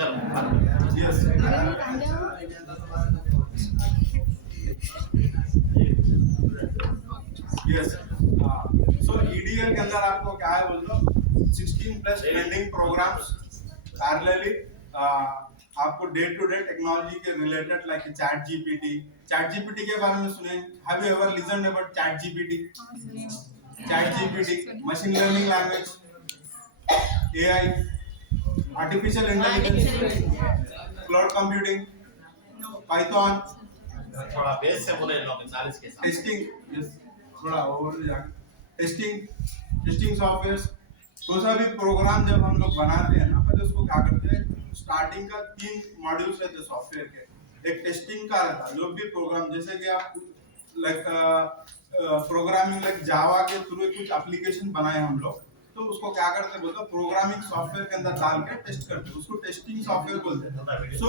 Yes. Yes. So EDL के अंदर आपको क्या है बोल दो 16 प्लस ट्रेंडिंग प्रोग्राम्स पैरेलली आपको डे टू डे टेक्नोलॉजी के रिलेटेड लाइक चैट जीपीटी के बारे में सुने? Have you ever listened about chat GPT machine learning language AI artificial intelligence cloud computing Python थोड़ा बेस से बोले लोग 40 के साथ टेस्टिंग यस थोड़ा ओवर जाके टेस्टिंग सॉफ्टवेयर कोई सा भी प्रोग्राम जब हम लोग बनाते हैं ना पहले उसको क्या करते हैं स्टार्टिंग का 3 मॉड्यूल्स रहते हैं सॉफ्टवेयर के एक टेस्टिंग का रहता है जो भी प्रोग्राम जैसे कि आप लाइक प्रोग्रामिंग लाइक जावा के थ्रू कुछ एप्लीकेशन बनाए हम लोग तो उसको क्या करते हैं बोलते प्रोग्रामिंग सॉफ्टवेयर के अंदर डाल के टेस्ट करते हैं उसको टेस्टिंग सॉफ्टवेयर बोलते हैं सो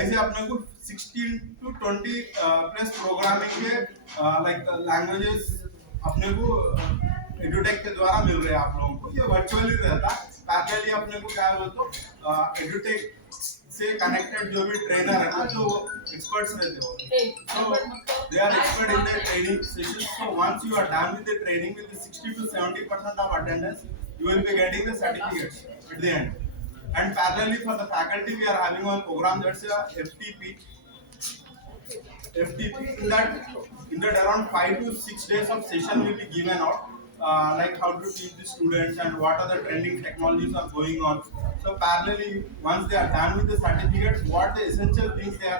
ऐसे अपने को 16 to 20 प्लस प्रोग्रामिंग के लाइक लैंग्वेजेस अपने को एडुटेक के द्वारा मिल रहे हैं आप लोगों को ये वर्चुअली रहता पैरेलली अपने को क्या बोलते एडुटेक से कनेक्टेड जो भी ट्रेनर है ना जो एक्सपर्ट्स रहते हो so they are expert in their training sessions so once you are done with the training with the 60 to 70% of attendance you will be getting the certificates at the end and parallelly for the faculty we are having one program that's a FTP in that around 5 to 6 days of session will be given out like how to teach the students and what are the trending technologies are going on so parallelly once they are done with the certificates what the essential things they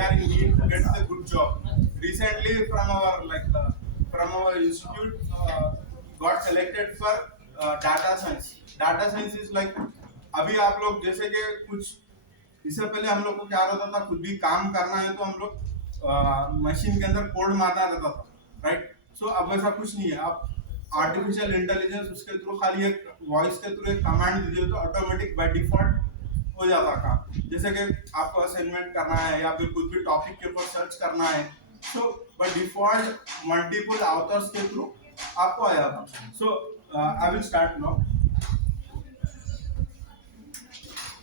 are in need to get the good job recently from our institute got selected for data science is like अभी आप लोग जैसे कि कुछ इससे पहले हम लोग को क्या रहता था खुद भी काम करना है तो हम लोग मशीन के अंदर कोड मारना रहता था राइट सो अब ऐसा कुछ नहीं है आप आर्टिफिशियल इंटेलिजेंस उसके थ्रू खाली एक वॉइस के थ्रू एक कमांड दीजिए तो ऑटोमेटिक बाय डिफॉल्ट हो जाता काम जैसे कि आपको असाइनमेंट करना है या फिर कुछ भी टॉपिक के ऊपर सर्च करना है सो बाय डिफॉल्ट मल्टीपल ऑथर्स के थ्रू आपको आ जाता सो आई विल स्टार्ट नाउ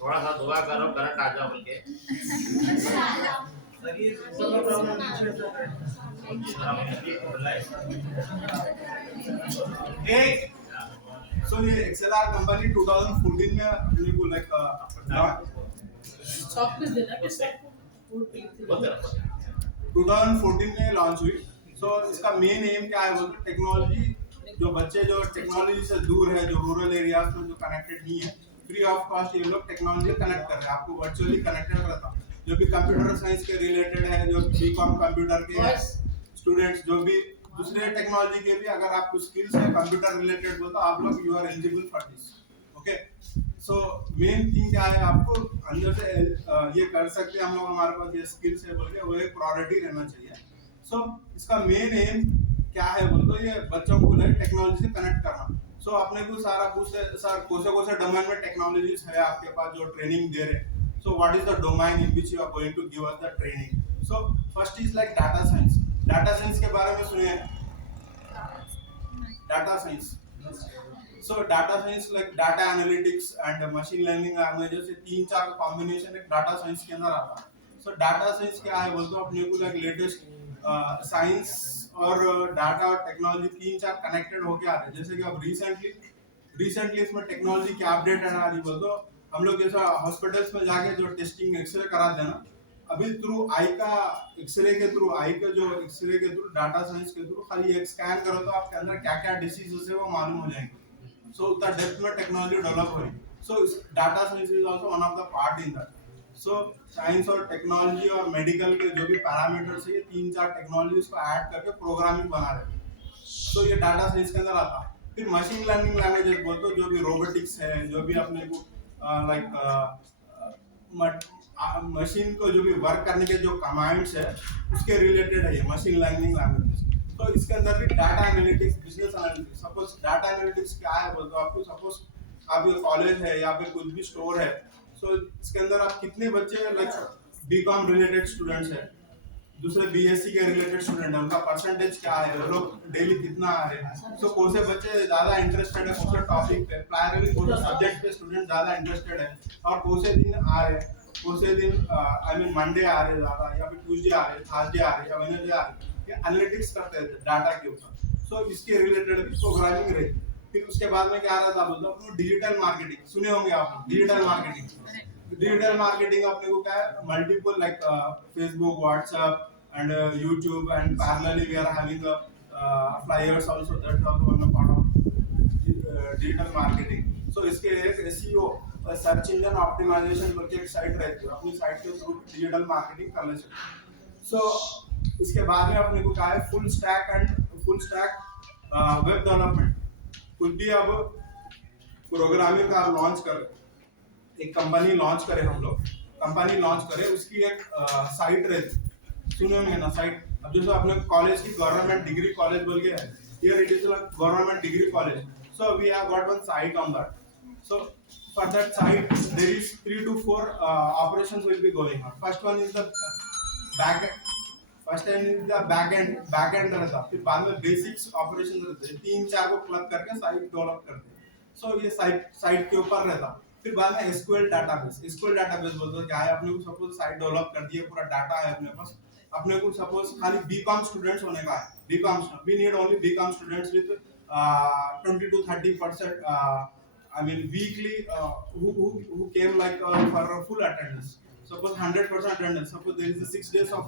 थोड़ा सा दुआ करो करंट आ जाओ बोल के So ये XLR कंपनी 2014 में अपने को लाइक 2014 में लॉन्च हुई सो इसका मेन एम क्या है बोलते टेक्नोलॉजी जो बच्चे जो टेक्नोलॉजी से दूर है जो रूरल एरियाज में जो कनेक्टेड नहीं है फ्री ऑफ कॉस्ट ये लोग टेक्नोलॉजी कनेक्ट कर रहे हैं आपको वर्चुअली कनेक्टेड रहता जो भी कंप्यूटर साइंस के रिलेटेड है जो बीकॉम कंप्यूटर के स्टूडेंट्स जो भी दूसरे टेक्नोलॉजी के भी अगर आपको स्किल्स है कंप्यूटर रिलेटेड हो तो आप लोग you are eligible for this okay so main thing क्या है आपको अंदर से ये कर सकते हैं हम लोग हमारे पास ये स्किल्स है बोल के वो एक प्रायोरिटी रहना चाहिए सो इसका मेन एम क्या है बोल तो ये बच्चों को टेक्नोलॉजी से कनेक्ट करना सो अपने को सारा पूछते सर कौन से डोमेन में टेक्नोलॉजीज है आपके पास जो ट्रेनिंग दे रहे हैं so what is the domain in which you are going to give us the training so first is like data science के बारे में सुने data science so data science like data analytics and machine learning languages से 3-4 का combination एक data science के अंदर आता है सो डाटा साइंस क्या है बोलते हो अपने को लाइक लेटेस्ट साइंस और डाटा और टेक्नोलॉजी 3-4 कनेक्टेड होके आ रहे हैं जैसे कि अब रिसेंटली इसमें टेक्नोलॉजी की अपडेट आ रही बोलते हो हम लोग जैसा हॉस्पिटल्स में जाके जो टेस्टिंग एक्सरे कराते हैं ना अभी थ्रू आई का एक्सरे के थ्रू डाटा साइंस के थ्रू खाली एक स्कैन करो तो आपके अंदर क्या क्या डिसीजेस है वो मालूम हो जाएंगे सो उतना डेप्थ में टेक्नोलॉजी डेवलप हो रही सो data science is also one of the part in that so science और टेक्नोलॉजी और मेडिकल के जो भी पैरामीटर्स है ये 3-4 टेक्नोलॉजीज को ऐड करके प्रोग्रामिंग बना रहे हैं सो ये डाटा साइंस के अंदर आता है फिर मशीन लर्निंग लैंग्वेजेस बोलते हो जो भी रोबोटिक्स है जो भी अपने को मशीन को जो भी वर्क करने के जो कमांड्स है उसके रिलेटेड है ये मशीन लर्निंग लैंग्वेजेस तो इसके अंदर भी data analytics business analytics suppose data analytics क्या है बोलते हो आपको सपोज आपके कॉलेज है या फिर कुछ भी स्टोर है सो इसके अंदर आप कितने बच्चे लाइक बीकॉम रिलेटेड स्टूडेंट्स है दूसरे बीएससी के रिलेटेड स्टूडेंट है, उनका परसेंटेज क्या है, वो लोग डेली कितना आ रहे हैं। सो कौन से बच्चे ज्यादा इंटरेस्टेड है कौन से टॉपिक पे, प्रायरली कौन से सब्जेक्ट पे स्टूडेंट ज्यादा इंटरेस्टेड है, और कौन से दिन आ रहे हैं, कौन से दिन आई मीन मंडे आ रहे ज्यादा, या फिर ट्यूसडे आ रहे, थर्सडे आ रहे, या वेडनेसडे आ रहे, ये एनालिटिक्स करते हैं डाटा के ऊपर। सो इसके रिलेटेड भी प्रोग्रामिंग रहती है। फिर उसके बाद में क्या रहता है बोलते हैं अपने डिजिटल मार्केटिंग, सुने होंगे आप डिजिटल मार्केटिंग। डिजिटल मार्केटिंग अपने को क्या है, multiple like Facebook, WhatsApp and YouTube, and parallelly we are having flyers also, that's also one part of digital marketing. So इसके एक SEO सर्च इंजन ऑप्टिमाइजेशन करके एक साइट रहती है, अपनी साइट के थ्रू डिजिटल मार्केटिंग कर ले सकते हैं। सो इसके बाद में अपने को क्या है, फुल स्टैक वेब डेवलपमेंट। कुछ भी अब प्रोग्रामिंग का लॉन्च कर, एक कंपनी लॉन्च करे, हम लोग कंपनी लॉन्च करे, उसकी एक साइट रहती है, सुने होंगे ना साइट। अब जैसे अपने कॉलेज की गवर्नमेंट डिग्री कॉलेज बोल के है, here it is government degree college, so we have got one site on that. So for that site there is 3 to 4 operations will be going on. First one is the back back and रहता, फिर बाद में basics operation रहते हैं, 3-4 को club करके site develop करते हैं। सो ये साइट के ऊपर रहता। फिर बाद में एसक्यूएल डाटाबेस बोलते हैं, क्या है, अपने को सपोज साइट डेवलप कर दिए, पूरा डाटा है अपने पास, अपने को सपोज खाली बीकॉम स्टूडेंट्स होने का है, BCom we need only BCom students with 20 to 30% I mean weekly who came like for a full attendance. Suppose 100% attendance, suppose there is a 6 days of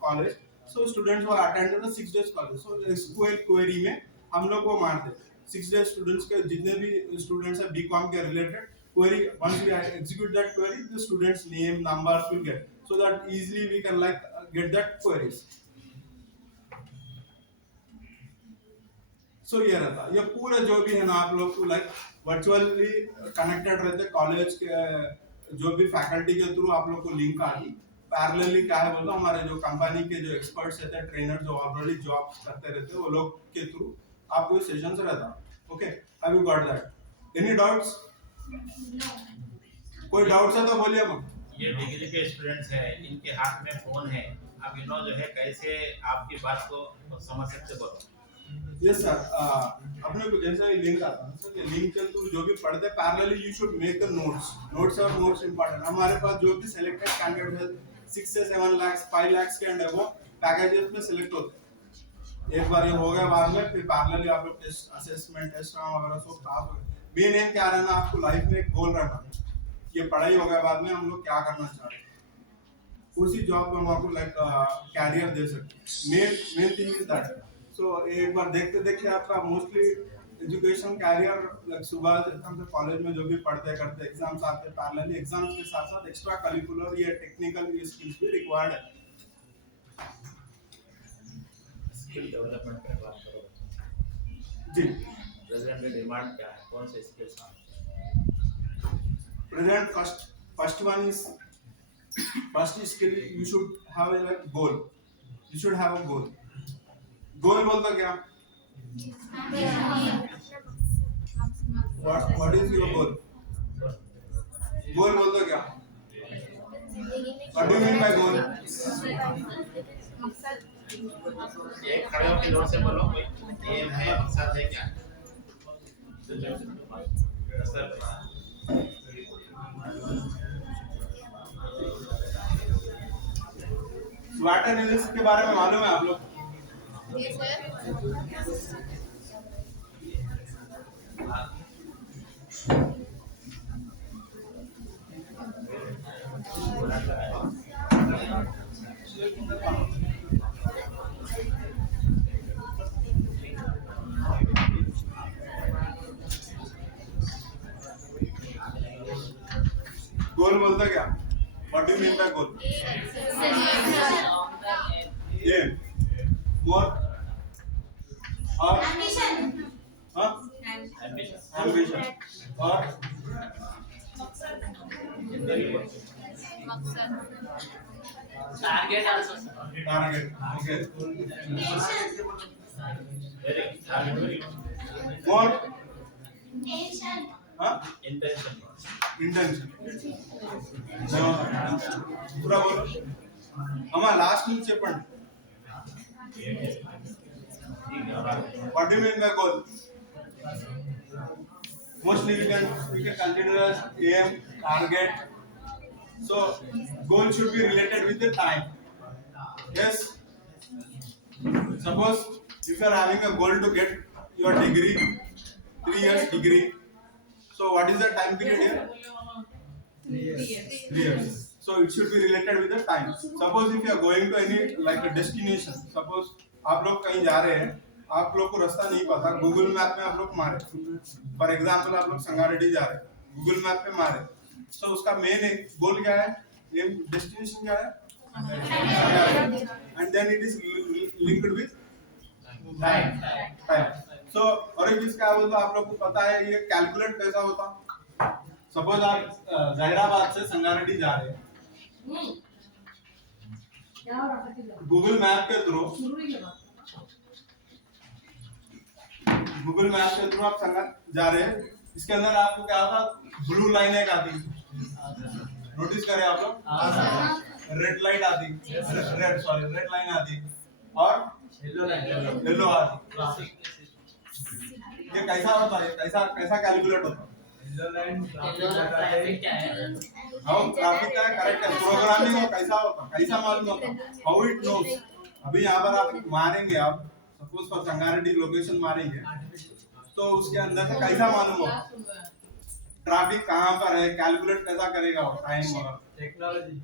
college, so students who attended the 6 days college, so SQL query में हम लोग को मार दे 6 days students के जितने भी students है BCom के related query, once we execute that query, the students name, numbers will get, so that easily we can like get that queries. So ये रहता, ये पूरा जो भी है ना, आप लोग को लाइक वर्चुअली कनेक्टेड रहते, कॉलेज के जो भी फैकल्टी के थ्रू आप लोग को लिंक आती, पैरेलली क्या है बोलता, हमारे जो कंपनी के जो एक्सपर्ट्स रहते हैं, ट्रेनर जो ऑलरेडी जॉब करते रहते हैं, वो लोग के थ्रू आपको सेशंस रहता। Okay, have you got that? Any doubts? कोई डाउट्स है तो बोलिए। मत ये डिग्री के स्टूडेंट्स हैं, इनके हाथ में फोन है, अब इन्हों जो है कैसे आपकी बात को समझ सकते बोलो? यस सर, अपने को जैसा ये लिंक आता है सर, ये लिंक के थ्रू जो भी पढ़ते हैं parallelly you should make the notes और नोट्स इंपॉर्टेंट। हमारे पास जो भी सिलेक्टेड कैंडिडेट है 6 से 7 लाख 5 लाख के अंडर वो पैकेजेस में सिलेक्ट होते हैं। एक बार ये हो गया, बाद में फिर पैरेलली आप लोग टेस्ट असेसमेंट टेस्ट वगैरह सब पास हो गए। मेन एम क्या रहना, आपको लाइफ में एक गोल रहना, ये पढ़ाई हो गया, बाद में हम लोग क्या करना चाह रहे हैं, उसी जॉब को हम आपको लाइक कैरियर दे सकते हैं। Main thing is that. So एक बार देखते देखते आपका मोस्टली एजुकेशन कैरियर लाइक सुबह हम से कॉलेज में जो भी पढ़ते करते एग्जाम्स आते, पैरेलली एग्जाम्स के साथ साथ एक्स्ट्रा करिकुलर या टेक्निकल ये स्किल्स भी रिक्वायर्ड है। स्किल डेवलपमेंट की बात करो जी, प्रेजेंट में डिमांड क्या है, कौन से स्किल्स हैं? Present first one is first skill you should have a goal. You should have a goal. गोल बोलता क्या? What is your goal? गोल बोलता क्या? What do you mean by goal? एक खड़े होकर जोर से बोलो, कोई एम है, मकसद है क्या? सर SWOT एनालिसिस के बारे में मालूम है आप लोग? Yes, sir. गोल बोलता क्या? What do you mean by goal? Aim. More. और हाँ? Ambition. और Target also. Target. Okay. Very More. हाँ? Intention Intention. पूरा बोलो। అమ్మా లాస్ట్ నుంచి చెప్పండి. What do you mean by goal? Mostly we can consider as aim, target. So goal should be related with the time. Yes. Suppose if you are having a goal to get your degree, 3 years degree. So what is the time period here? 3 years. So it should be related with the time. Suppose if you are going to any like a destination. Suppose आप लोग कहीं जा रहे हैं, आप लोग को रास्ता नहीं पता, गूगल मैप में आप लोग मारे. फॉर एग्जांपल आप लोग संगारेड्डी जा रहे हैं, गूगल मैप पे मारे. So उसका मेन गोल क्या है? ये डेस्टिनेशन क्या है? And then it is linked with time. So और एक चीज क्या होता है आप लोग को पता है, ये कैलकुलेट कैसा होता? सपोज आप जहीराबाद से संगारेड्डी जा रहे हैं, गूगल मैप के थ्रू आप संगा जा रहे हैं. इसके अंदर आपको क्या होता? ब्लू लाइन एक आती, नोटिस करें आप लोग, रेड लाइट आती, रेड लाइन आती और येलो आती. ये कैसा होता है? कैसा कैलकुलेट होता है? ट्रैफिक का है, करेक्ट है. प्रोग्रामिंग हो कैसा होता? कैसा मालूम होता? How it knows. अभी यहाँ पर आप मारेंगे, आप सपोज फॉर संगारेड्डी लोकेशन मारेंगे, तो उसके अंदर से कैसा मालूम होगा ट्रैफिक कहाँ पर है? कैलकुलेट कैसा करेगा वो टाइम वगैरह? टेक्नोलॉजी,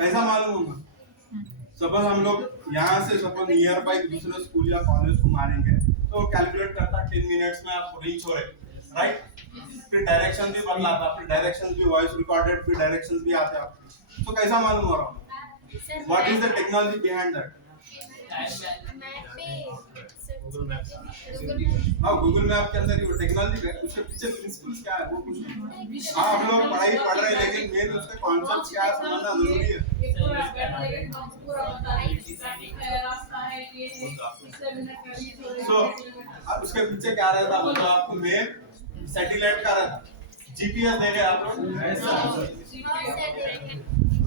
कैसा मालूम होगा? सपोज हम लोग यहाँ से सपोज नियर बाई दूसरे स्कूल या कॉलेज को मारेंगे, तो कैलकुलेट करता 10 मिनट्स में आप रीच हो रहे, राइट? फिर डायरेक्शन भी बदलाता, फिर डायरेक्शन भी वॉइस रिकॉर्डेड, फिर डायरेक्शन भी आते आपको. तो कैसा मालूम हो रहा? What is the technology behind that? Google map के अंदर ये टेक्नोलॉजी है, उसके पीछे प्रिंसिपल्स क्या है वो कुछ नहीं. हम लोग पढ़ाई पढ़ रहे हैं, लेकिन मेन उसके कॉन्सेप्ट क्या है समझना जरूरी है. So उसके पीछे क्या रहता है? तो आपको मेन सैटेलाइट का रहता, जीपीएस देखे आप लोग.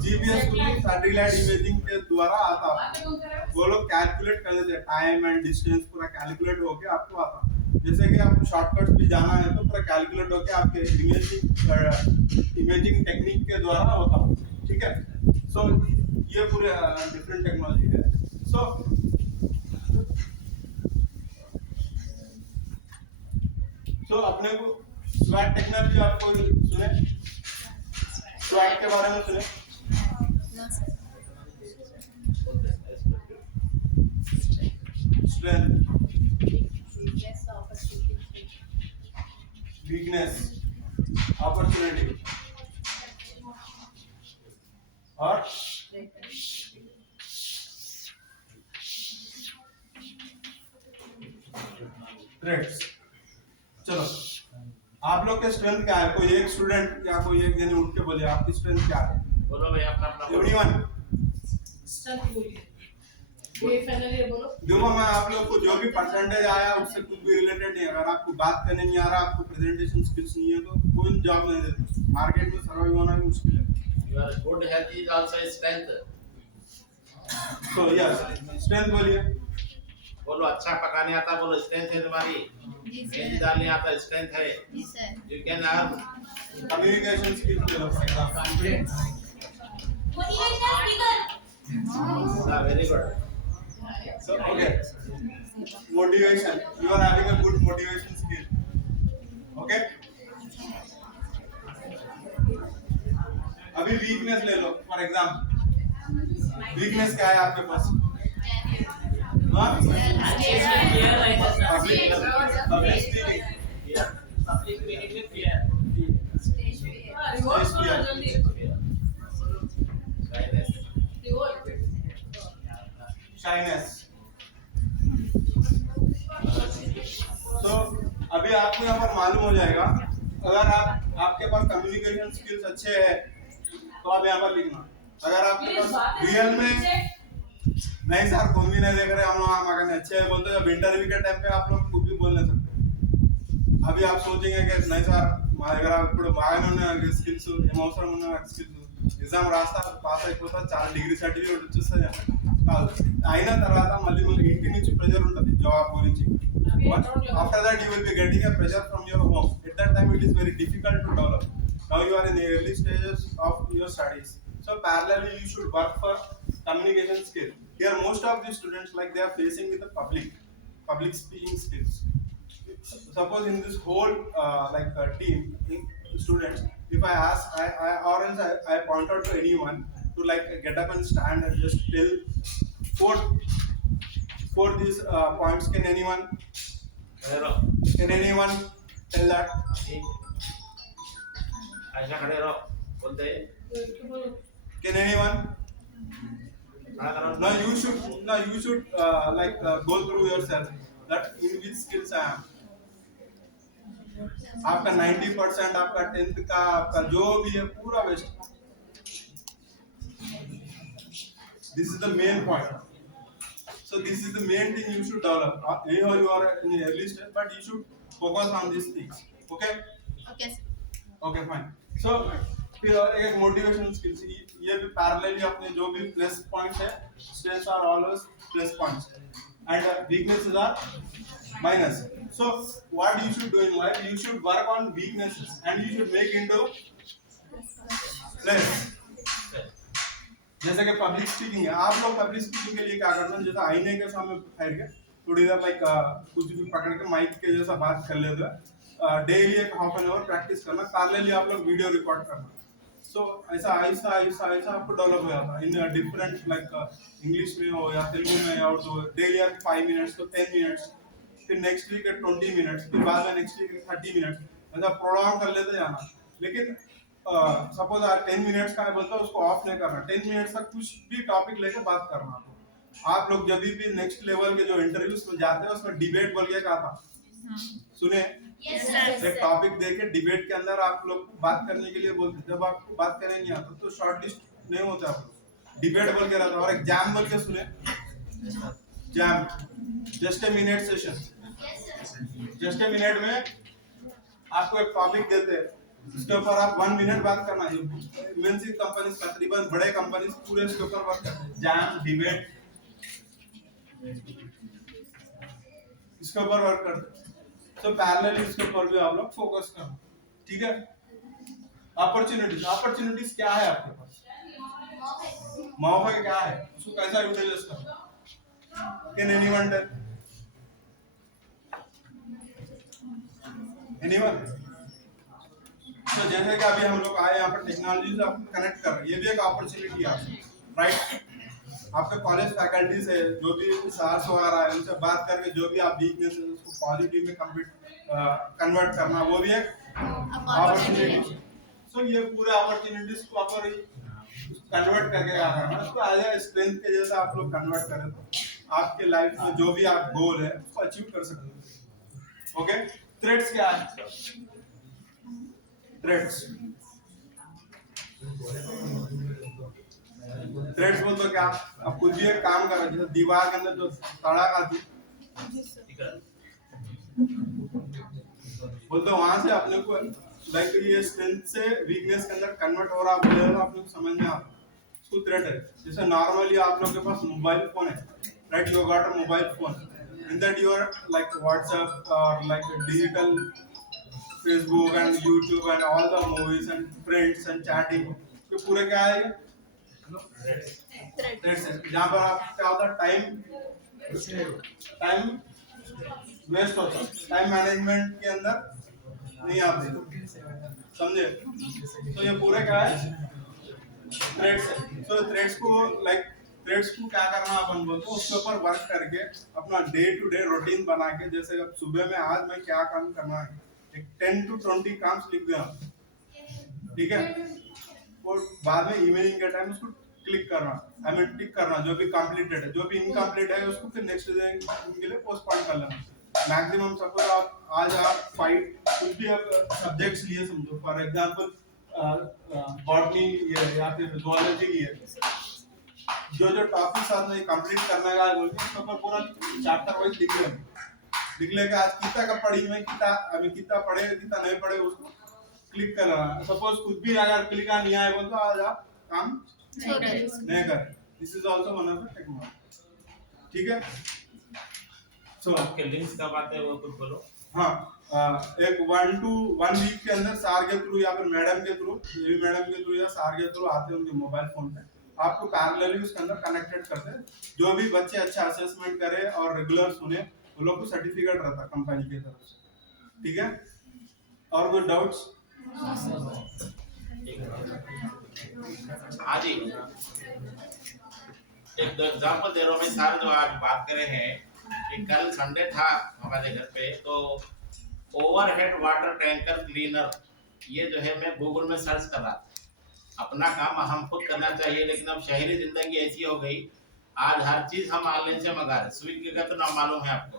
जीपीएस को सैटेलाइट इमेजिंग के द्वारा आता है. वो लोग कैलकुलेट कर देते हैं, टाइम एंड डिस्टेंस पूरा कैलकुलेट होके आपको आता. जैसे कि आपको शॉर्टकट भी जाना है तो पूरा कैलकुलेट होके आपके इमेजिंग टेक्निक के द्वारा होता है. ठीक है. सो ये पूरे डिफरेंट टेक्नोलॉजी है. सो अपने को स्वैट टेक्नोलॉजी आपको सुने? स्वैट के बारे में सुने? Strength, weakness, opportunity, और threats. चलो आप लोग के स्ट्रेंथ क्या है? कोई एक स्टूडेंट या कोई एक जन उठ के बोले आपकी स्ट्रेंथ क्या है? बोलो भाई अपना. एवरीवन स्ट्रेंथ बोलिए. ये फाइनल ईयर बोलो. देखो मैं आप लोग को जो भी परसेंटेज आया उससे कुछ भी रिलेटेड नहीं. अगर आपको बात करने नहीं आ रहा, आपको प्रेजेंटेशन स्किल्स नहीं है, तो कोई जॉब नहीं देती. मार्केट में सर्वाइव होना भी मुश्किल है. Your good health is also a strength. So yes, strength बोलिए. बोलो अच्छा पकाने आता, बोलो स्ट्रेंथ है तुम्हारी. मेहंदी डालने आता, स्ट्रेंथ है. You can earn. Communication skills ले लो for example. Very good. So okay, motivation. You are having a good motivation skill. Okay. अभी वीकनेस ले लो फॉर एग्जांपल. वीकनेस क्या है आपके पास? हाँ? Public speaking. Shyness. तो अभी आपको यहाँ पर मालूम हो जाएगा, अगर आपके पास कम्युनिकेशन स्किल्स अच्छे हैं तो आप यहाँ पर लिखना. अगर आपके पास रियल में नहीं सर कौन भी नहीं देख रहे हम लोग, हम अगर अच्छे हैं बोलते, जब इंटरव्यू के टाइम पे आप लोग कुछ भी बोल नहीं सकते. అవి आप सोचेंगे कि नहीं సార్ మా దగ్గర ఇప్పుడు బాగానే ఉన్నాయి స్కిల్స్ ఏం అవసరం ఉన్న స్కిల్స్ ఎగ్జామ్ రాస్తా పాస్ అయిపోతా చాలా డిగ్రీ సర్టిఫికేట్ వచ్చేస్తుంది కాదు అయిన తర్వాత మళ్ళీ మనకి ఇంటి నుంచి ప్రెజర్ ఉంటుంది జాబ్ గురించి after that you will be getting a pressure from your home at that time it is very difficult to develop now you are in the early stages of your studies so parallelly you should work for communication skill here most of the students like they are facing with the public speaking skills suppose in this whole team students if I ask I or else I point out to anyone to like get up and stand and just tell for these points can anyone tell that ऐसा खड़े रहो बोलते हैं can anyone खड़ा करो now you should go through yourself that in which skills I am आपका 90% आपका 10th का आपका जो भी है पूरा waste this is the main point so this is the main thing you should develop anyhow you are in the early stage but you should focus on these things okay Okay, sir. okay fine so फिर और एक motivational skills ये भी parallelly अपने जो भी plus points है strengths are always plus points and weaknesses are minus so what you should do in life you should work on weaknesses and you should make into plus जैसे कि public speaking है आप लोग public speaking के लिए क्या करना है जैसे आईने के सामने बैठ के थोड़ी देर कुछ भी पकड़ के माइक के जैसा बात कर लेते हैं डेली एक हाफ एन आवर प्रैक्टिस करना पैरेलली आप लोग वीडियो रिकॉर्ड करना सो ऐसा ऐसा ऐसा ऐसा आपको डेवलप हो जाता है इन डिफरेंट इंग्लिश में हो या तेलुगु में और तो डेली 5 मिनट्स तो 10 मिनट्स फिर नेक्स्ट वीक 20 मिनट्स फिर बाद में नेक्स्ट वीक 30 मिनट्स ऐसा प्रोग्राम कर लेते जाना लेकिन सपोज 10 मिनट्स का है बोलता है उसको ऑफ नहीं करना 10 मिनट्स तक कुछ भी टॉपिक लेके बात करना आप लोग जब भी नेक्स्ट लेवल के जो इंटरव्यूज में जाते हैं उसमें डिबेट बोल के कहा था सुने Yes, sir. एक टॉपिक देके डिबेट के अंदर आप लोग बात करने के लिए बोलते जब आपको बात करेंगे आता तो शॉर्ट लिस्ट नहीं होता आप लोग डिबेट बोल के रहता और एक जैम बोल के सुने jam just a minute session just a minute में आपको एक टॉपिक देते हैं इसके ऊपर आप 1 मिनट बात करना है एमएनसी कंपनीज तकरीबन बड़े कंपनीज पूरे इसके ऊपर वर्क करते हैं जैम डिबेट इसके ऊपर वर्क करते हैं तो पैरेलली इसके ऊपर भी आप लोग फोकस करना ठीक है अपॉर्चुनिटीज क्या है आपके पास मौका क्या है उसको कैसा यूटिलाइज करना कैन एनीवन टेल एनीवन तो जैसे कि अभी हम लोग आए यहाँ पर टेक्नोलॉजी से आपको कनेक्ट कर रहे हैं ये भी एक अपॉर्चुनिटी है राइट आपके कॉलेज फैकल्टी से जो भी सार्स वगैरह है उनसे बात करके जो भी आप वीकनेस है उसको पॉजिटिव में कन्वर्ट करना वो भी एक अपॉर्चुनिटी सो ये पूरे अपॉर्चुनिटीज को आप कन्वर्ट करके क्या करना उसको एज ए स्ट्रेंथ के जैसा आप लोग कन्वर्ट करें तो आपके लाइफ में जो भी आप गोल है उसको अचीव कर सकते हैं ओके थ्रेड्स क्या है थ्रेड्स थ्रेड्स बोल तो क्या आप कुछ भी एक काम कर रहे जैसे दीवार के अंदर जो तड़ाक आती बोलते वहां से अपने को लाइक ये स्ट्रेंथ से वीकनेस के अंदर कन्वर्ट हो रहा है आप लोग समझ में आता उसको थ्रेड है जैसे नॉर्मली आप लोग के पास मोबाइल फोन है right you got a mobile phone in that you are like WhatsApp और like digital Facebook and YouTube and all the movies and friends and chatting ये पूरे क्या है थ्रेड्स है जहाँ पर आप क्या होता है टाइम वेस्ट होता है टाइम मैनेजमेंट के अंदर नहीं आते समझे तो ये पूरे क्या है थ्रेड्स है तो थ्रेड्स को क्या करना अपन बोलते हैं उसके ऊपर वर्क करके अपना डे टू डे रूटीन बना के जैसे अब सुबह में आज मैं क्या काम करना है एक 10 to 20 काम लिख देना ठीक है और बाद में इवनिंग के टाइम उसको क्लिक करना आई मीन टिक करना जो भी कंप्लीटेड है जो भी इनकम्प्लीट है उसको फिर नेक्स्ट डे के लिए पोस्टपोन कर लेना मैक्सिमम सपोज आज आप 5 कुछ भी आप सब्जेक्ट्स लिए समझो फॉर एग्जांपल बॉटनी या फिर जूलॉजी है जो टॉपिक साथ में कंप्लीट करने का है बोल के उसके ऊपर पूरा चैप्टर वाइज लिख देना निकले कि आज कितना का पढ़ी में कितना अभी कितना पढ़े कितना नहीं पढ़े उसको क्लिक कर रहा है। सपोज कुछ भी अगर क्लिक नहीं आए बोल तो आज आप काम नहीं कर। This is also one of the technology. ठीक है। तो आपके लिंक्स कब आते हैं वो कुछ बोलो। हाँ, एक 1 to 1 वीक के अंदर सार के थ्रू या फिर मैडम के थ्रू, ये मैडम के थ्रू या सार के थ्रू आते हैं उनके मोबाइल फोन पे, आपको पैरेलली उसके अंदर कनेक्टेड करते हैं। जो भी बच्चे अच्छा असेसमेंट करे और रेगुलर सुने वो लोग को सर्टिफिकेट रहता कंपनी की तरफ से। ठीक है। और कोई डाउट्स? हाँ जी, एक दो एग्जाम्पल दे रहा हूँ मैं सर, जो आज बात करे हैं कि कल संडे था हमारे घर पे, तो ओवरहेड वाटर टैंकर क्लीनर ये जो है मैं गूगल में सर्च कर रहा था। अपना काम हम खुद करना चाहिए, लेकिन अब शहरी जिंदगी ऐसी हो गई, आज हर चीज हम ऑनलाइन से मंगा रहे। स्विगी का तो नाम मालूम है आपको।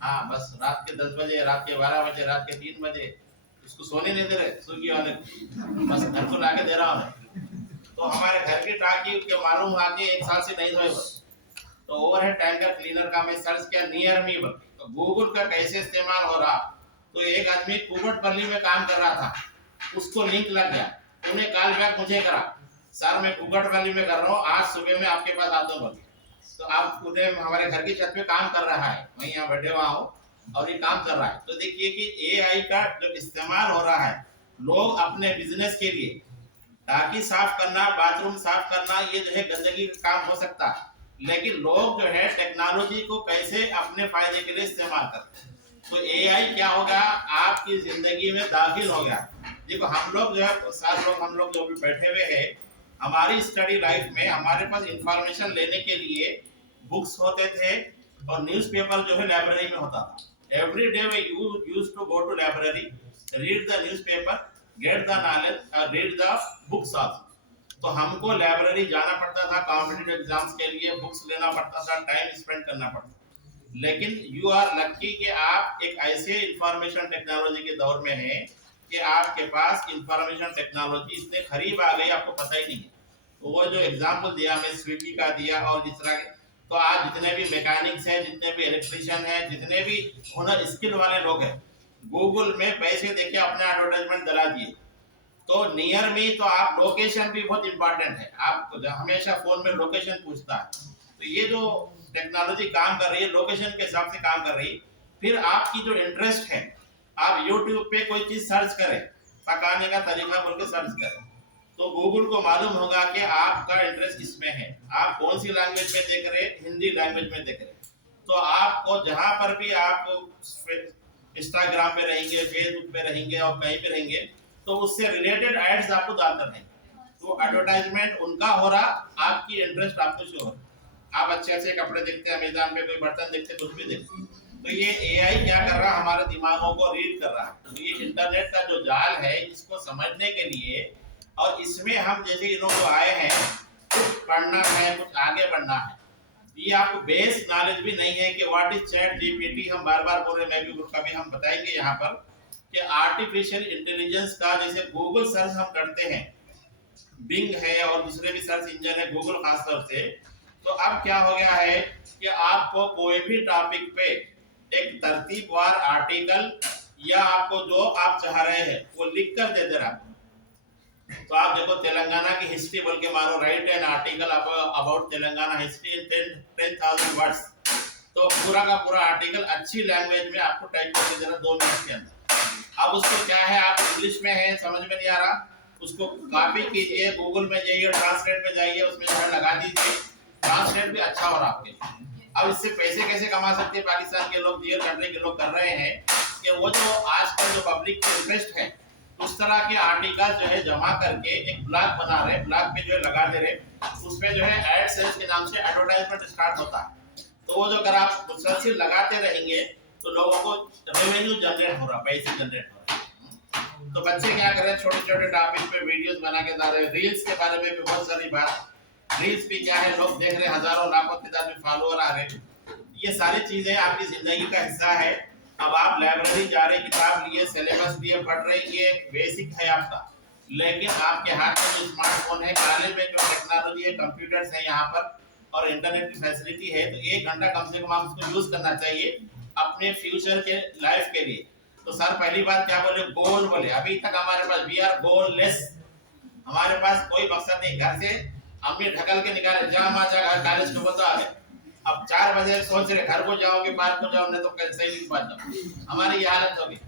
हाँ, बस रात के 10 बजे, रात के 12 बजे, रात के 3 बजे उसको सोने नहीं दे रहे स्विगी वाले, बस घर को लाके दे रहा हूँ। तो हमारे घर की टाकी के मालूम आके 1 साल से नहीं धोए बस। तो ओवरहेड टैंकर क्लीनर का मैं सर्च किया नियर मी, तो गूगल का कैसे इस्तेमाल हो रहा। तो एक आदमी कुकटपल्ली में काम कर रहा था, उसको लिंक लग गया, उन्हें कॉल बैक मुझे करा, सर मैं कुकटपल्ली में कर रहा हूँ, आज सुबह में आपके पास आता हूँ। तो आप उन्हें हमारे घर की छत पे काम कर रहा है, मैं यहाँ बैठे हुआ हूँ और ये काम कर रहा है। तो देखिए कि एआई का जो इस्तेमाल हो रहा है, लोग अपने बिजनेस के लिए टाकी साफ करना, बाथरूम साफ करना, ये जो है गंदगी का काम हो सकता है, लेकिन लोग जो है टेक्नोलॉजी को कैसे अपने फायदे के लिए इस्तेमाल करते हैं। तो एआई क्या होगा, आपकी जिंदगी में दाखिल हो गया। देखो हम लोग जो है 7 लोग हम लोग जो भी बैठे हुए हैं, हमारी स्टडी लाइफ में हमारे पास इंफॉर्मेशन लेने के लिए बुक्स होते थे और न्यूज़पेपर जो है लाइब्रेरी में होता था। Every day we used to go to library, read the newspaper, get the knowledge और रीड द बुक्स आल्सो। तो हमको लाइब्रेरी जाना पड़ता था, कॉम्पिटिटिव एग्जाम्स के लिए बुक्स लेना पड़ता था, टाइम स्पेंड करना पड़ता था। लेकिन यू आर लकी कि आप एक ऐसे इंफॉर्मेशन टेक्नोलॉजी के दौर में हैं कि आपके पास इंफॉर्मेशन टेक्नोलॉजी इतने करीब आ गई आपको पता ही नहीं है। तो वो जो एग्जाम्पल दिया मैं स्विगी का दिया और जिस तरह के, तो आज जितने भी मैकेनिक्स हैं, जितने भी इलेक्ट्रिशियन हैं, जितने भी हुनर स्किल वाले लोग हैं, गूगल में पैसे देके अपना एडवर्टाइजमेंट दिला दिए। तो नियर में तो आप लोकेशन भी बहुत इंपॉर्टेंट है, आप हमेशा फोन में लोकेशन पूछता है। तो ये जो टेक्नोलॉजी काम कर रही है लोकेशन के हिसाब से काम कर रही है। फिर आपकी जो इंटरेस्ट है, आप YouTube पे कोई चीज सर्च करें, पकाने का तरीका बोल के सर्च करें, तो गूगल को मालूम होगा कि आपका इंटरेस्ट इसमें है, आप कौन सी लैंग्वेज में देख रहे, हिंदी लैंग्वेज में देख रहे। तो आपको जहां पर भी आप इंस्टाग्राम पे रहेंगे, फेसबुक पे रहेंगे और कहीं पे रहेंगे, तो उससे रिलेटेड एड्स आपको डालते रहेंगे। तो एडवर्टाइजमेंट उनका हो रहा, आपकी इंटरेस्ट आपको शो हो रहा। आप अच्छे अच्छे कपड़े देखते हैं, अमेज़न पे कोई बर्तन देखते हैं, कुछ भी देखते हैं, तो ये एआई क्या कर रहा है, हमारे दिमागों को रीड कर रहा है। तो ये इंटरनेट का जो जाल है, इसको समझने के लिए, और इसमें हम जैसे इन लोग आए हैं, कुछ पढ़ना है, कुछ आगे बढ़ना है। ये आपको बेस नॉलेज भी नहीं है कि व्हाट इज चैट जीपीटी। हम बार बार बोल रहे, मैं भी कभी हम बताएंगे यहाँ पर कि आर्टिफिशियल इंटेलिजेंस का जैसे गूगल सर्च हम करते हैं, बिंग है और दूसरे भी सर्च इंजन है, गूगल खासतौर से। तो अब क्या हो गया है कि आपको कोई भी टॉपिक पे एक तरतीबवार आर्टिकल या आपको जो आप चाह रहे हैं वो लिख कर दे दे रहा। तो आप देखो तेलंगाना की हिस्ट्री बोल के मारो, right an article about Telangana history in 10,000 words. तो पूरा का पूरा आर्टिकल अच्छी लैंग्वेज में आपको टाइप कर दे रहा 2 मिनट के अंदर। अब उसको क्या है, आप इंग्लिश में है, समझ में नहीं आ रहा, उसको कॉपी कीजिए, गूगल में जाइए, ट्रांसलेट में जाइए, उसमें जो है लगा दीजिए, ट्रांसलेट भी अच्छा हो रहा आपके। अब इससे पैसे कैसे कमा सकते हैं पाकिस्तान के लोग, डियर कंट्री के लोग कर रहे हैं कि वो जो आजकल जो पब्लिक की इंटरेस्ट है, उस तरह के आर्टिकल जो है जमा करके एक ब्लॉग बना रहे, ब्लॉग पे जो है लगा दे रहे, उसमें जो है एड सेल्स के नाम से एडवर्टाइजमेंट स्टार्ट होता है। तो वो जो अगर आप मुसलसल लगाते रहेंगे तो लोगों को रेवेन्यू जनरेट हो रहा, पैसे जनरेट हो रहा। तो बच्चे क्या कर रहे हैं, छोटे छोटे टॉपिक पे वीडियोस बना के डाल रहे हैं। रील्स के बारे में भी बहुत सारी बात, रील्स भी क्या है, लोग देख रहे हैं, हजारों लाखों तादाद में फॉलोअर आ रहे हैं। ये सारी चीजें आपकी जिंदगी का हिस्सा है। अब आप लाइब्रेरी जा रहे, किताब लिए, सिलेबस लिए, पढ़ रहे, ये बेसिक है आपका। लेकिन आपके हाथ में जो स्मार्टफोन है, कॉलेज में जो टेक्नोलॉजी है, कंप्यूटर्स है यहाँ पर और इंटरनेट की फैसिलिटी है, तो 1 घंटा कम से कम आप उसको यूज करना चाहिए। अपने फ्यूचर के लाइफ के लिए। तो सर पहली बात क्या बोले, गोल बोले। अभी तक हमारे पास वी आर गोललेस, हमारे पास कोई मकसद नहीं। घर से हमने ढकल के निकाले, जहाँ वहाँ जगह कॉलेज को बता है। अब 4 बजे सोच रहे घर को जाओगे, पार्क को जाओ, नहीं तो कैसे ही नहीं पाता। हमारी ये हालत होगी।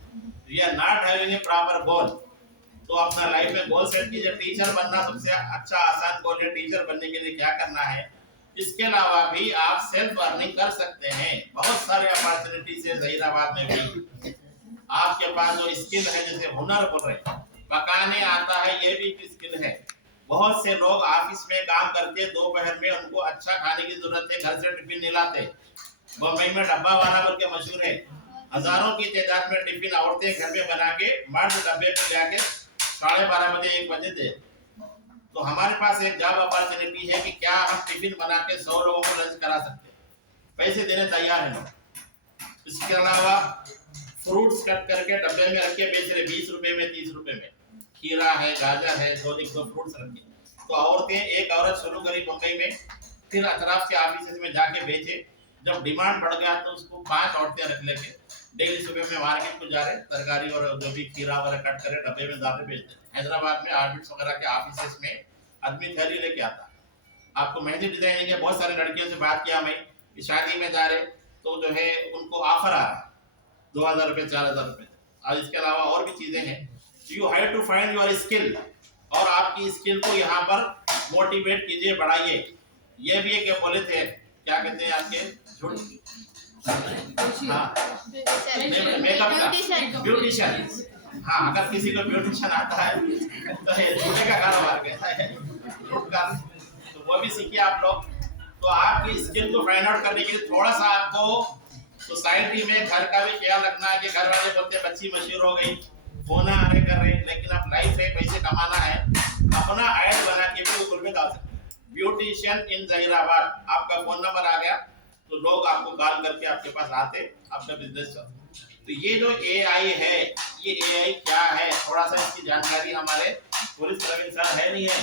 We are not having a proper goal. तो अपना लाइफ में गोल सेट कीजिए। टीचर बनना सबसे अच्छा आसान गोल है। टीचर बनने के लिए क्या करना है, इसके अलावा भी आप सेल्फ अर्निंग कर सकते हैं। बहुत सारे अपॉर्चुनिटीज है जहीराबाद में भी। आपके पास जो स्किल है, जैसे हुनर बोल रहे, पकाने आता है, ये भी एक स्किल है। बहुत से लोग ऑफिस में काम करते, दोपहर में उनको अच्छा खाने की जरूरत है, घर से टिफिन नहीं लाते। बम्बई में डब्बा वाला बोल के मशहूर है। हजारों की तादाद में टिफिन औरतें घर में बना के मर्द डब्बे पे जाके 12:30 बजे 1 बजे दे। तो हमारे पास एक जॉब अपॉर्चुनिटी है कि क्या हम टिफिन बना के 100 लोगों को लंच करा सकते हैं। पैसे देने तैयार हैं लोग। इसके अलावा फ्रूट्स कट करके डब्बे में रख के बेच रहे, 20 रुपए में, 30 रुपए में। खीरा है, गाजर है, 2 फ्रूट्स रखे। तो औरतें, एक औरत शुरू करी मुंबई में, फिर अतराफ के ऑफिस में जाके बेचे। जब डिमांड बढ़ गया तो उसको 5 औरतें रख लेके डेली सुबह में मार्केट को जा रहे, तरकारी और जो भी खीरा वगैरह कट करे डब्बे में डाल के बेचते। हैदराबाद में आर्टिस्ट वगैरह के ऑफिस में आदमी थैली लेके आता। आपको मेहंदी डिजाइनिंग के बहुत सारे लड़कियों से बात किया मैं, शादी में जा रहे तो जो है उनको ऑफर आ रहा है 2000 रुपए, 4000 रुपए। और इसके अलावा और भी चीजें हैं। You have to find your skill, और आपकी स्किल को यहाँ पर मोटिवेट कीजिए, बढ़ाइए। ये भी एक बोले थे, क्या कहते हैं आपके, हाँ, मेकअप का ब्यूटिशियन। हाँ, अगर किसी को ब्यूटिशियन आता है तो झूठे का कारोबार कैसा है, तो वो भी सीखिए आप लोग। तो आपकी स्किल को फाइंड आउट करने के लिए थोड़ा सा आपको सोसाइटी में घर का भी ख्याल रखना है। कि घर वाले बोलते बच्ची मशहूर हो गई, फोन आ रहे कर रहे, लेकिन अब लाइफ है, पैसे कमाना है, अपना ऐड बना के भी गूगल में डाल सकते हैं। ब्यूटिशियन इन जहीराबाद, आपका फोन नंबर आ गया तो लोग आपको कॉल करके आपके पास आते, आपका बिजनेस चलता। तो ये जो एआई है, ये एआई क्या है, थोड़ा सा इसकी जानकारी हमारे पुलिस प्रवीण सर है नहीं है,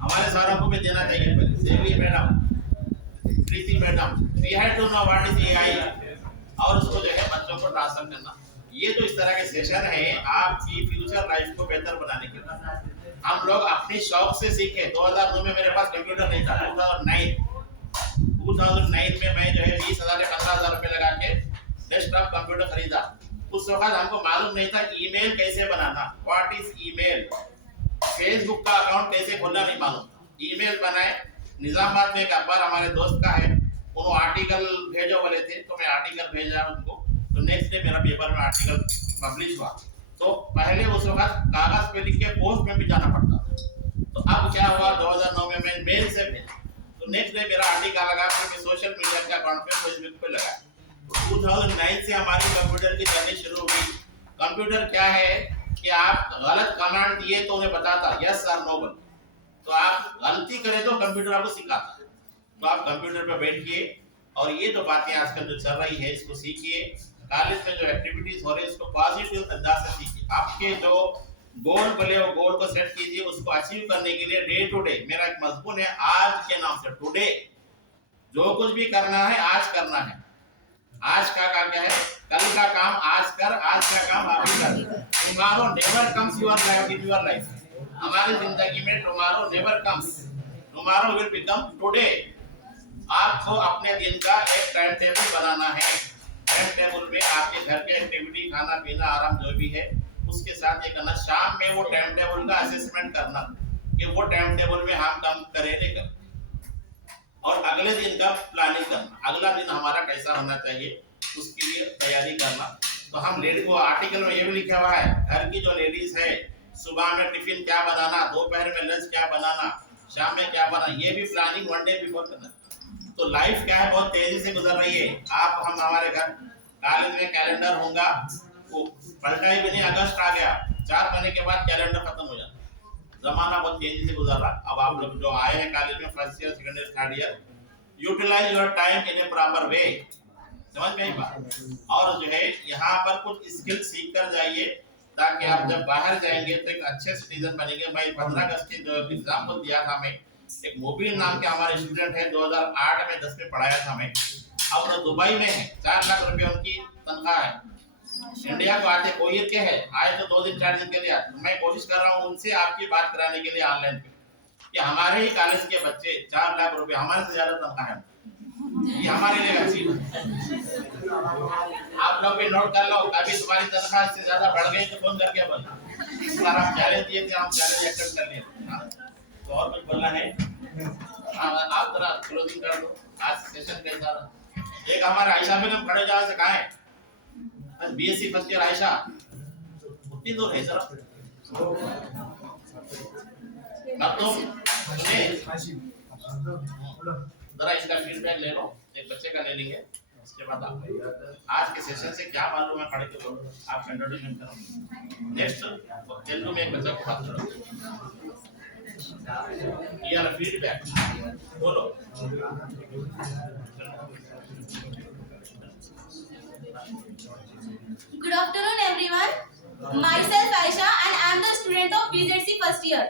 हमारे सारों को भी देना चाहिए। पहले madam, Preeti madam, we have to know what is AI, और उसको जो है बच्चों को ट्रांसफर करना। ये जो इस तरह के सेशन है आपकी फ्यूचर लाइफ को बेहतर बनाने के लिए। हम लोग अपनी शौक से सीखे। 2009 में मेरे पास कंप्यूटर नहीं था। 2009 में मैं जो है 20,000 या 15,000 रुपए लगा के डेस्कटॉप कंप्यूटर खरीदा। उस वक्त हमको मालूम नहीं था ईमेल कैसे बनाना, व्हाट इज ईमेल, फेसबुक का अकाउंट कैसे खोलना नहीं मालूम था। ईमेल बनाए। निजामाबाद में एक अखबार हमारे दोस्त का है, उन्होंने आर्टिकल भेजो बोले थे, तो मैं आर्टिकल भेजा उनको। तो नेक्स्ट डे मेरा पेपर में आर्टिकल पब्लिश हुआ। तो पहले उस वक्त कागज पे लिख के पोस्ट में भी जाना पड़ता था। तो अब क्या हुआ, 2009 में मैं मेल से भेजा, तो नेक्स्ट डे मेरा आर्टिकल लगा, फिर मैं सोशल मीडिया के अकाउंट पे फेसबुक पे लगा। 2009 से हमारी कंप्यूटर की जर्नी शुरू हुई। कंप्यूटर क्या है कि आप गलत कमांड दिए तो उन्हें बताता यस और नो बोल, तो आप गलती करें तो कंप्यूटर आपको सिखाता। तो आप कंप्यूटर पर बैठिए और ये जो बातें आजकल जो चल रही है इसको सीखिए। कॉलेज में जो एक्टिविटीज हो रही है इसको पॉजिटिव अंदाज से सीखिए। आपके जो गोल बोले वो गोल को सेट कीजिए, उसको अचीव करने के लिए डे टू डे, मेरा एक मजमून है आज के नाम से, टुडे, जो कुछ भी करना है आज करना है। आज का काम क्या है, कल का काम आज कर, आज का काम अभी कर। Tomorrow never comes your life in your life. हमारी जिंदगी में tomorrow never comes, tomorrow will become today. आपको अपने दिन का एक टाइम टेबल बनाना है। टाइम टेबल में आपके घर के एक्टिविटी, खाना पीना, आराम जो भी है उसके साथ ये करना। शाम में वो टाइम टेबल का असेसमेंट करना कि वो टाइम टेबल में हम काम करें नहीं करें, और अगले दिन का प्लानिंग करना, अगला दिन हमारा कैसा होना चाहिए उसके लिए तैयारी करना। तो हम लेडी को आर्टिकल में ये भी लिखा हुआ है, घर की जो लेडीज है सुबह में टिफिन क्या बनाना, दोपहर में लंच क्या बनाना, शाम में क्या बनाना, ये भी प्लानिंग 1 डे बिफोर करना। तो लाइफ क्या है, बहुत तेजी से गुजर रही है। हम हमारे घर कॉलेज में कैलेंडर होगा, वो पलटा ही भी नहीं, अगस्त आ गया, 4 महीने के बाद कैलेंडर खत्म हो जाता। जमाना बहुत तेजी से गुजर रहा। अब आप लोग जो आए हैं कॉलेज में first year, second year, third year, utilise your time in a proper way, समझ में आई बात। और जो है यहाँ पर कुछ स्किल सीख कर जाइए ताकि आप जब बाहर जाएंगे तो एक अच्छे सिटीजन बनेंगे। मैं 15 अगस्त की जो एग्जाम्पल दिया था, मैं एक मोबिल नाम के हमारे स्टूडेंट है, 2008 में 10 में पढ़ाया था मैं, और दुबई में है, 4 लाख रुपए उनकी तनख्वाह है। इंडिया को आते कोविड के है, आए तो 2 दिन 4 दिन के लिए आते। मैं कोशिश कर रहा हूँ उनसे आपकी बात कराने के लिए ऑनलाइन पे कि हमारे ही कॉलेज के बच्चे 4 लाख रुपए, हमारे से ज्यादा तनख्वाह है, ये हमारे लिए अच्छी है। आप लोग भी नोट कर लो, कभी तुम्हारी तनख्वाह से ज्यादा बढ़ गई तो फोन करके बोलना। इस बार आप चैलेंज दिए थे, हम चैलेंज एक्सेप्ट कर लिए। हाँ, तो और कुछ बोलना है? आप जरा क्लोजिंग कर दो, आज सेशन कैसा रहा? एक हमारा आयशा बेगम खड़े जहाँ से कहा है, बस बीएससी फर्स्ट ईयर आयशा, उतनी दूर है जरा। अब तुम जरा इसका फीडबैक ले लो, एक बच्चे का ले लेंगे, उसके बाद आप आज के सेशन से क्या मालूम है पढ़ के बोलो, आप इंट्रोडक्शन करो। नेक्स्ट तेलुगु में एक बच्चा को बात करो, ये वाला फीडबैक बोलो। Good afternoon, everyone. Myself Aisha, and I am the student of BZC first year.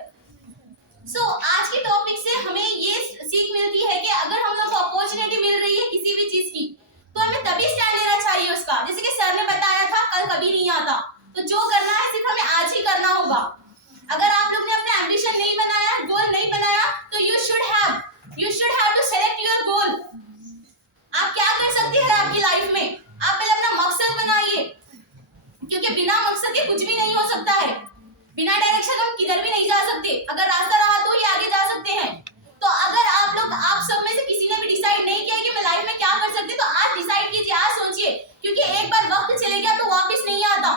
So आज के टॉपिक से हमें ये सीख मिलती है कि अगर हम लोग को अपॉर्चुनिटी मिल रही है किसी भी चीज की, तो हमें तभी स्टैंड लेना चाहिए उसका। जैसे कि सर ने बताया था, कल कभी नहीं आता, तो जो करना है सिर्फ हमें आज ही करना होगा। अगर आप लोग ने अपना एम्बिशन नहीं बनाया, गोल नहीं बनाया, तो you should have to select your goal. आप क्या कर सकते हैं आपकी लाइफ में, आप पहले अपना मकसद बनाइए, क्योंकि बिना मकसद के कुछ भी नहीं हो सकता है। बिना डायरेक्शन हम किधर भी नहीं जा सकते, अगर रास्ता रहा तो ही आगे जा सकते हैं। तो अगर आप सब में से किसी ने भी डिसाइड नहीं किया कि मैं लाइफ में क्या कर सकती, तो आज डिसाइड कीजिए, आज सोचिए, क्योंकि एक बार वक्त चले गया तो वापस नहीं आता।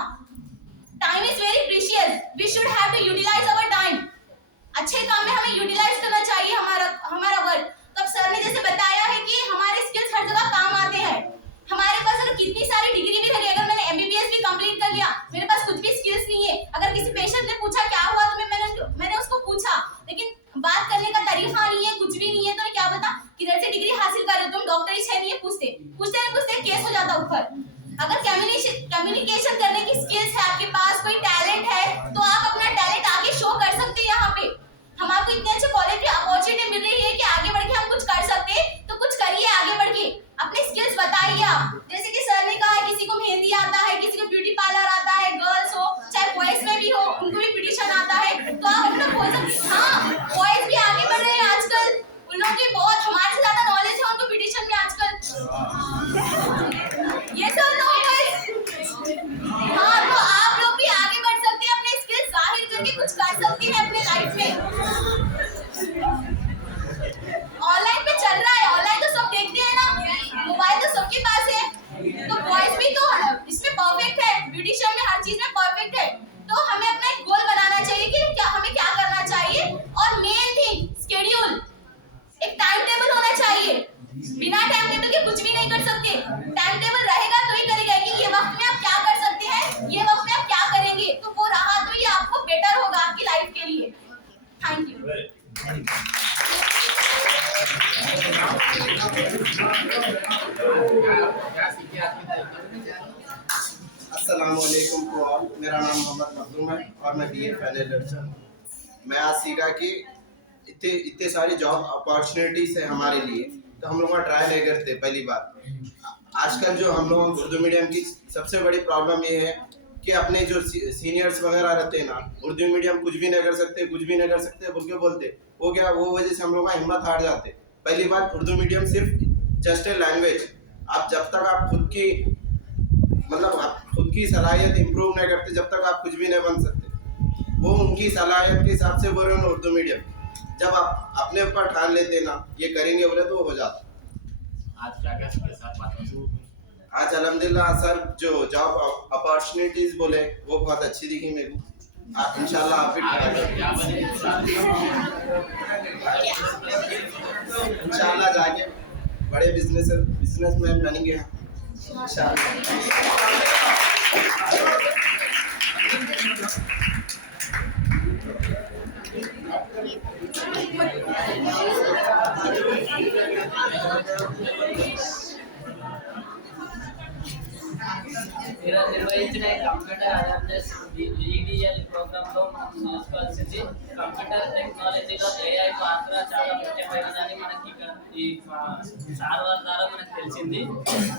Time is very precious, we should have to utilise our time. अच्छे काम में हमें यूटिलाइज करना चाहिए हमारा वर्क। तो अब सर ने जैसे बताया है कि हमारे स्किल्स हर जगह काम आते हैं। हमारे पास अगर कितनी सारी डिग्री भी रही, अगर मैंने एमबीबीएस भी कंप्लीट कर लिया, मेरे पास कुछ भी स्किल्स नहीं है, अगर किसी पेशेंट ने पूछा क्या हुआ तो मैंने उसको पूछा, लेकिन बात करने का तरीका नहीं है, कुछ भी नहीं है, तो मैं क्या बता किधर से डिग्री हासिल कर रहे हो तुम, डॉक्टरी छह नहीं है, पूछते केस हो जाता ऊपर। अगर कम्युनिकेशन करने की स्किल्स है आपके पास, कोई टैलेंट है, तो आप अपना टैलेंट आगे शो कर सकते हैं। यहाँ पे हम आपको इतने अच्छे कॉलेज की अपॉर्चुनिटी मिल रही है कि आगे बढ़ के हम कुछ कर सकते हैं, तो कुछ करिए, आगे बढ़ के अपने स्किल्स बताइए आप। जैसे कि सर ने कहा, किसी को मेहंदी आता है, किसी को ब्यूटी पार्लर आता है, गर्ल्स हो चाहे बॉयज में भी हो, उनको भी ब्यूटिशियन आता है, तो आप अपना बोल सकते। हाँ, बॉयज भी आगे बढ़ रहे हैं आजकल, उन लोगों की बहुत हमारे से ज्यादा नॉलेज है उनको ब्यूटिशियन में आजकल। ये सब नो हाँ, तो आप लोग भी आगे बढ़ सकते हैं, अपने स्किल्स जाहिर करके कुछ कर सकते हैं अपने लाइफ में। ऑनलाइन पे चल रहा है, ऑनलाइन तो सब देखते हैं ना, मोबाइल तो सबके पास है, तो बॉयज भी तो इसमें परफेक्ट है, ब्यूटिशियन में हर चीज में परफेक्ट है। तो हमें अपना एक गोल बनाना चाहिए कि हमें क्या करना चाहिए, और मेन थिंग स्केड्यूल, एक टाइम टेबल होना चाहिए। बिना टाइम टेबल के कुछ भी नहीं कर सकते। टाइम टेबल रहेगा तो ही करेगा कि ये वक्त में आप क्या कर सकते हैं, ये वक्त में आप क्या करेंगे, तो वो रहा तो ये आपको बेटर होगा आपकी लाइफ के लिए। Thank you. अस्सलामुअलैकुम टू ऑल, मेरा नाम मोहम्मद मखदूम है और मैं बीए फाइनल ईयर से हूँ। मैं आज सीखा कि इतने सारी जॉब अपॉर्चुनिटीज है हमारे लिए, तो हम लोग ट्राई नहीं करते। पहली बात, आजकल जो हम लोग उर्दू मीडियम की सबसे बड़ी प्रॉब्लम ये है कि अपने जो सीनियर्स वगैरह रहते हैं ना, उर्दू मीडियम कुछ भी नहीं कर सकते बोल के बोलते, वो क्या, वो वजह से हम लोग का हिम्मत हार जाते। पहली बात, उर्दू मीडियम सिर्फ जस्ट ए लैंग्वेज। आप जब तक आप खुद की सलाहियत इंप्रूव नहीं करते, जब तक आप कुछ भी नहीं बन सकते। वो उनकी सलाहियत के हिसाब से बोल रहे हैं उर्दू मीडियम। जब आप अपने ऊपर ठान लेते ना ये करेंगे बोले, तो हो जाता। आज क्या सबके साथ बात हुई? आज अल्हम्दुलिल्लाह सर जो जॉब अपॉर्चुनिटीज बोले वो बहुत अच्छी दिखी मेरे को। आप इंशाल्लाह आप भी इंशाल्लाह जाके बड़े बिजनेसमैन बनेंगे నిర్వహించిన కంప్యూటర్ అవేర్నెస్ ఈడిఎల్ ప్రోగ్రామ్ లో మనం చూసుకోవాల్సింది కంప్యూటర్ టెక్నాలజీలో ఏఐ పాత్ర చాలా ముఖ్యమైనదని మనకి ఈ సార్ వాళ్ళ ద్వారా మనకు తెలిసింది.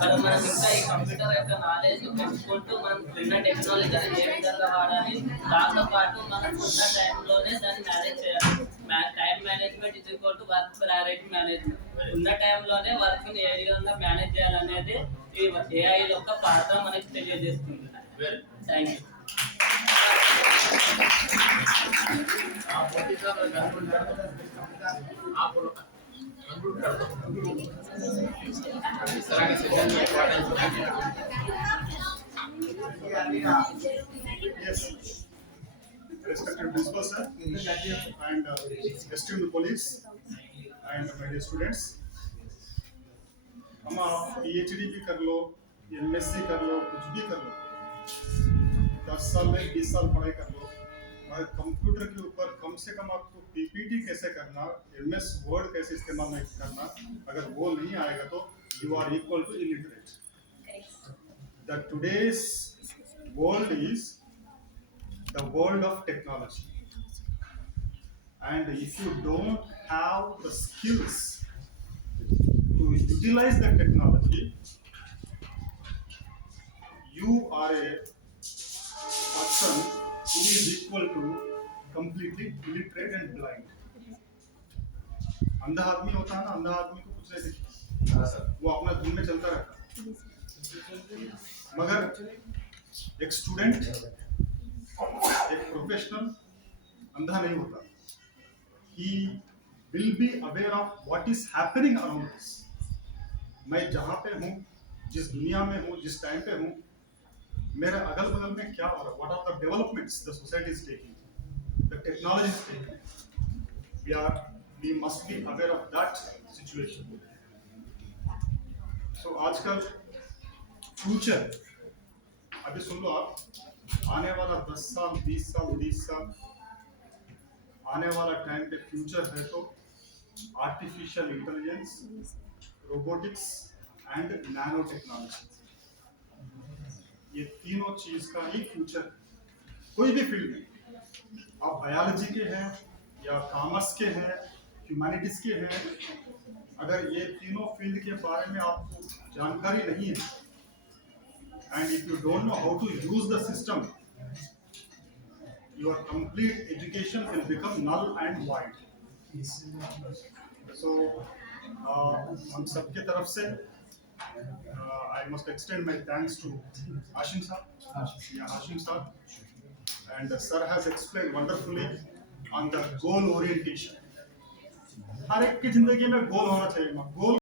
మనం ఇంకా ఈ కంప్యూటర్ యొక్క నాలెడ్జ్ పెంచుకుంటూ మనం ఉన్న టెక్నాలజీ అనేది ఏ విధంగా వాడాలి, దాంతో పాటు మనం ఉన్న టైంలోనే దాన్ని మేనేజ్ చేయాలి. Time management is equal to work priority management. ఉన్న టైంలోనే వర్క్ని ఏ విధంగా మేనేజ్ చేయాలనేది ఈ ఏఐ యొక్క పాత్ర మనకి తెలియజేస్తుంది. Thank you. आप बोलो कंक्लूड कर दो इस तरह के सेशन में importance Yes, respected principal sir and esteemed police and my dear students, हम आप PhD भी कर लो, MSc कर लो, कुछ भी कर लो, 10 साल में 20 साल पढ़ाई कर लो, मगर कंप्यूटर के ऊपर कम से कम आपको PPT कैसे करना, MS वर्ड कैसे इस्तेमाल नहीं करना, अगर वो नहीं आएगा तो you are equal to illiterate. The today's world is the world of technology, and if you don't have the skills to utilize the technology, you are a person who is equal to completely illiterate and blind. अंधा आदमी होता है ना, अंधा आदमी को कुछ नहीं दिखता, वो अपना धुन में चलता रहता है। मगर एक स्टूडेंट, एक प्रोफेशनल अंधा नहीं होता। He will be aware of what is happening around us. मैं जहाँ पे हूँ, जिस दुनिया में हूँ, जिस टाइम पे हूँ, मेरे अगल बगल में क्या हो रहा है, what are the developments the society is taking, the technology is taking. We must be aware of that situation. So आजकल फ्यूचर, अभी सुन लो आप, आने वाला 10 साल, 20 साल, 30 साल, आने वाला टाइम पे फ्यूचर है तो artificial intelligence, robotics and nano technology, ये तीनों चीज का ही फ्यूचर। कोई भी फील्ड में, आप बायोलॉजी के हैं या कॉमर्स के हैं, ह्यूमैनिटीज के हैं, अगर ये तीनों फील्ड के बारे में आपको जानकारी नहीं है, and if you don't know how to use the system, your complete education will become null and void. So हम सबके तरफ से I must extend my thanks to Hashim sir, and the sir has explained wonderfully on the goal orientation. हर एक की जिंदगी में गोल होना चाहिए, गोल